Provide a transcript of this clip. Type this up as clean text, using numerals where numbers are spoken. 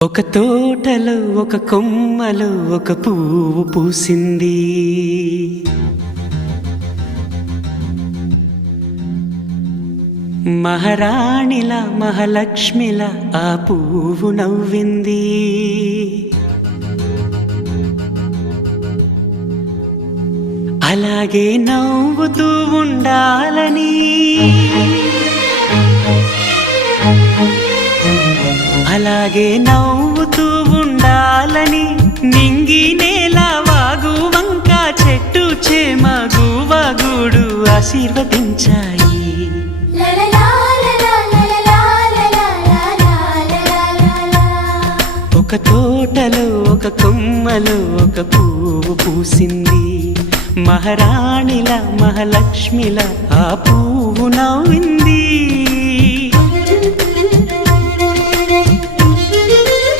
ఒక తోటలో ఒక కొమ్మలో ఒక పువ్వు పూసింది. మహారాణిలా మహాలక్ష్మిలా ఆ పువ్వు నవ్వింది. అలాగే నవ్వుతూ ఉండాలని, అలాగే నవ్వుతూ ఉండాలని నింగి నేల వాగు వంక చెట్టు చేమ గువగూడు ఆశీర్వదించాయి. ఒక తోటలో ఒక కొమ్మలో ఒక పువ్వు పూసింది. మహారాణిలా మహాలక్ష్మిలా ఆ పువ్వు నవ్వింది.